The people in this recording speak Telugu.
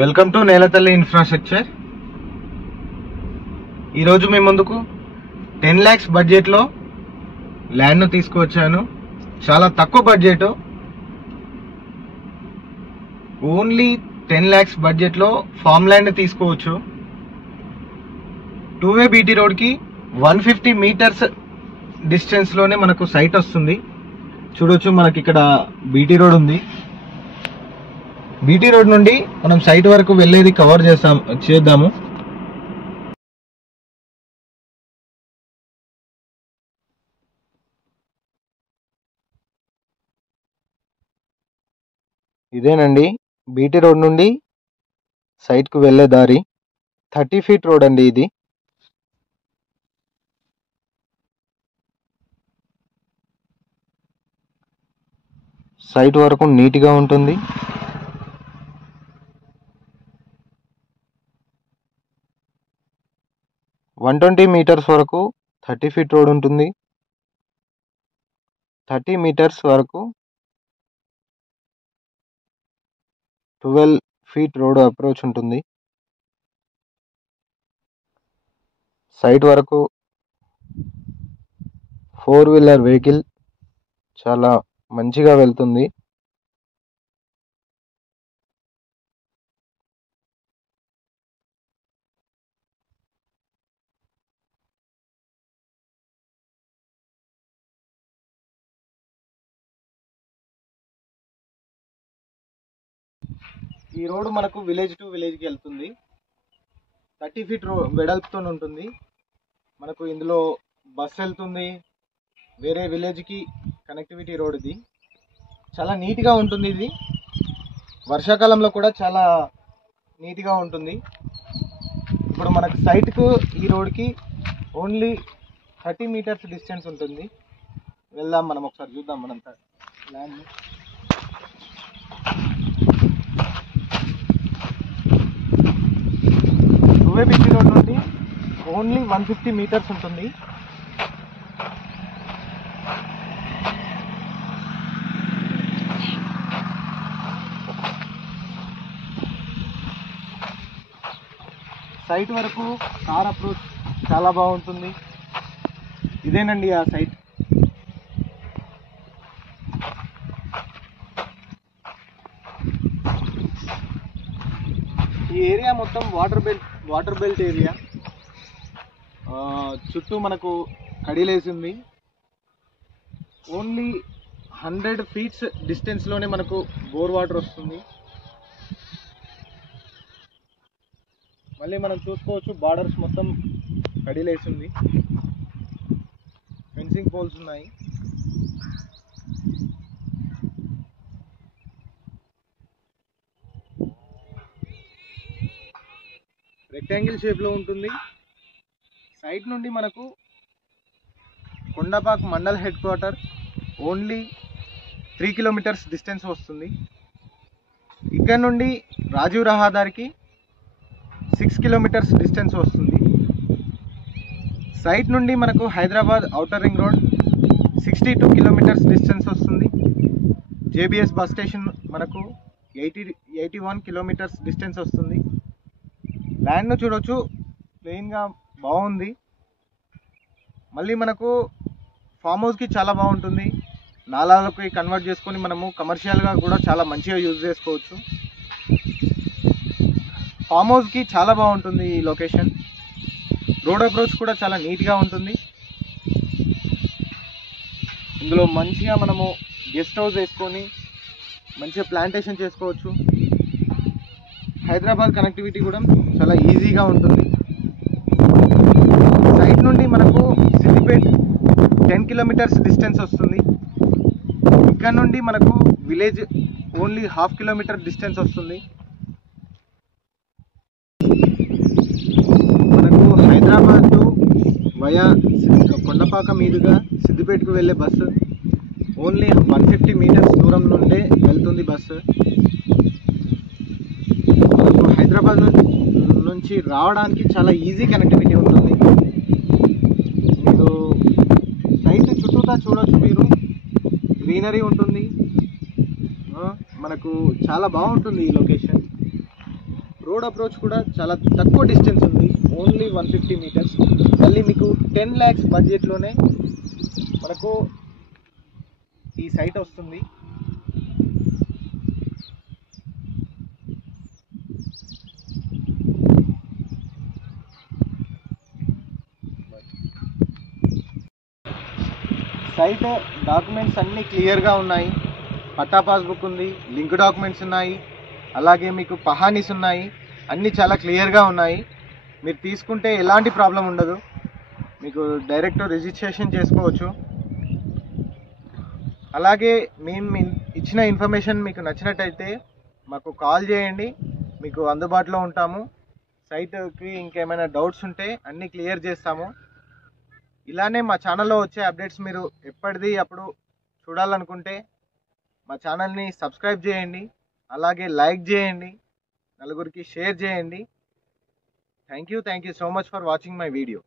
వెల్కమ్ టు నేలతల్లి ఇన్ఫ్రాస్ట్రక్చర్. ఈరోజు మీ ముందుకు 10 lakhs బడ్జెట్లో ల్యాండ్ను తీసుకువచ్చాను. చాలా తక్కువ బడ్జెట్, ఓన్లీ 10 lakhs బడ్జెట్లో ఫామ్ ల్యాండ్ తీసుకోవచ్చు. 2-way బీటీ రోడ్కి 150 meters డిస్టెన్స్లోనే మనకు సైట్ వస్తుంది. చూడొచ్చు, మనకి ఇక్కడ బీటీ రోడ్ ఉంది. బీటీ రోడ్ నుండి మనం సైట్ వరకు వెళ్ళేది కవర్ చేద్దాము. ఇదేనండి బీటీ రోడ్ నుండి సైట్కు వెళ్ళే దారి. 30 feet రోడ్ అండి ఇది. సైట్ వరకు నీట్గా ఉంటుంది. వన్ 120 meters వరకు 30 feet రోడ్ ఉంటుంది. 30 meters వరకు 12 feet రోడ్ అప్రోచ్ ఉంటుంది. సైట్ వరకు 4-wheeler వెహికల్ చాలా మంచిగా వెళ్తుంది. ఈ రోడ్ మనకు విలేజ్ టు విలేజ్కి వెళ్తుంది. 30 feet వెడల్పుతో ఉంటుంది. మనకు ఇందులో బస్ వెళ్తుంది. వేరే విలేజ్కి కనెక్టివిటీ రోడ్ ఇది. చాలా నీట్గా ఉంటుంది. ఇది వర్షాకాలంలో కూడా చాలా నీట్గా ఉంటుంది. ఇప్పుడు మనకు సైట్కు ఈ రోడ్కి ఓన్లీ 30 meters డిస్టెన్స్ ఉంటుంది. వెళ్దాం, మనం ఒకసారి చూద్దాం మనంతా ల్యాండ్. టూ-వే బీటీ రోడ్ నుండి ఓన్లీ 150 meters ఉంటుంది. సైట్ వరకు కార్ అప్రోచ్ చాలా బాగుంటుంది. ఇదేనండి ఆ సైట్. ఈ ఏరియా మొత్తం వాటర్ బెల్ట్ ఏరియా. చుట్టూ మనకు కడిలేసింది. ఓన్లీ 100 feet డిస్టెన్స్లోనే మనకు బోర్ వాటర్ వస్తుంది. మళ్ళీ మనం చూసుకోవచ్చు, బార్డర్స్ మొత్తం కడిలేసింది. ఫెన్సింగ్ పోల్స్ ఉన్నాయి. రెక్టాంగిల్ షేప్లో ఉంటుంది. సైట్ నుండి మనకు Kondapak mandal head quarter only 3 kilometers distance వస్తుంది. ఇక్కడ నుండి రాజీవ్ రహదారికి 6 kilometers డిస్టెన్స్ వస్తుంది. సైట్ నుండి మనకు Hyderabad outer ring road 62 kilometers distance వస్తుంది. జేబీఎస్ బస్ స్టేషన్ మనకు 81 kilometers డిస్టెన్స్ వస్తుంది. ల్యాండ్ను చూడవచ్చు, ప్లెయిన్గా బాగుంది. మళ్ళీ మనకు ఫామ్ హౌస్కి చాలా బాగుంటుంది. నాలాలకి కన్వర్ట్ చేసుకొని మనము కమర్షియల్గా కూడా చాలా మంచిగా యూజ్ చేసుకోవచ్చు. ఫామ్ హౌస్కి చాలా బాగుంటుంది ఈ లొకేషన్. రోడ్ అప్రోచ్ కూడా చాలా నీట్గా ఉంటుంది. ఇందులో మంచిగా మనము గెస్ట్ హౌస్ వేసుకొని మంచిగా ప్లాంటేషన్ చేసుకోవచ్చు. హైదరాబాద్ కనెక్టివిటీ కూడా చాలా ఈజీగా ఉంటుంది. సైట్ నుండి మనకు సిద్దిపేట్ 10 kilometers డిస్టెన్స్ వస్తుంది. ఇక్కడ నుండి మనకు విలేజ్ ఓన్లీ 1/2 kilometer డిస్టెన్స్ వస్తుంది. మనకు హైదరాబాద్ టు వయా కొండపాక మీదుగా సిద్దిపేటకు వెళ్ళే బస్సు ఓన్లీ 150 meters దూరం నుండే వెళ్తుంది బస్సు. హైదరాబాద్ నుంచి రావడానికి చాలా ఈజీ కనెక్టివిటీ ఉంటుంది. మీరు సైట్ చుట్టూతా చూడొచ్చు, మీరు గ్రీనరీ ఉంటుంది. మనకు చాలా బాగుంటుంది ఈ లొకేషన్. రోడ్ అప్రోచ్ కూడా చాలా తక్కువ డిస్టెన్స్ ఉంది, ఓన్లీ 150 మీటర్స్. మళ్ళీ మీకు 10 lakhs బడ్జెట్లోనే మనకు ఈ సైట్ వస్తుంది. సైట్ డాక్యుమెంట్స్ అన్నీ క్లియర్గా ఉన్నాయి. పట్టా పాస్బుక్ ఉంది, లింక్ డాక్యుమెంట్స్ ఉన్నాయి, అలాగే మీకు పహానీస్ ఉన్నాయి. అన్నీ చాలా క్లియర్గా ఉన్నాయి. మీరు తీసుకుంటే ఎలాంటి ప్రాబ్లం ఉండదు. మీకు డైరెక్ట్ రిజిస్ట్రేషన్ చేసుకోవచ్చు. అలాగే మేము ఇచ్చిన ఇన్ఫర్మేషన్ మీకు నచ్చినట్టయితే మాకు కాల్ చేయండి, మీకు అందుబాటులో ఉంటాము. సైట్కి ఇంకేమైనా డౌట్స్ ఉంటే అన్నీ క్లియర్ చేస్తాము. ఇలానే మా ఛానల్లో వచ్చే అప్డేట్స్ మీరు ఎప్పటిది అప్పుడు చూడాలనుకుంటే మా ఛానల్ని సబ్స్క్రైబ్ చేయండి, అలాగే లైక్ చేయండి, నలుగురికి షేర్ చేయండి. Thank you so much for watching my video.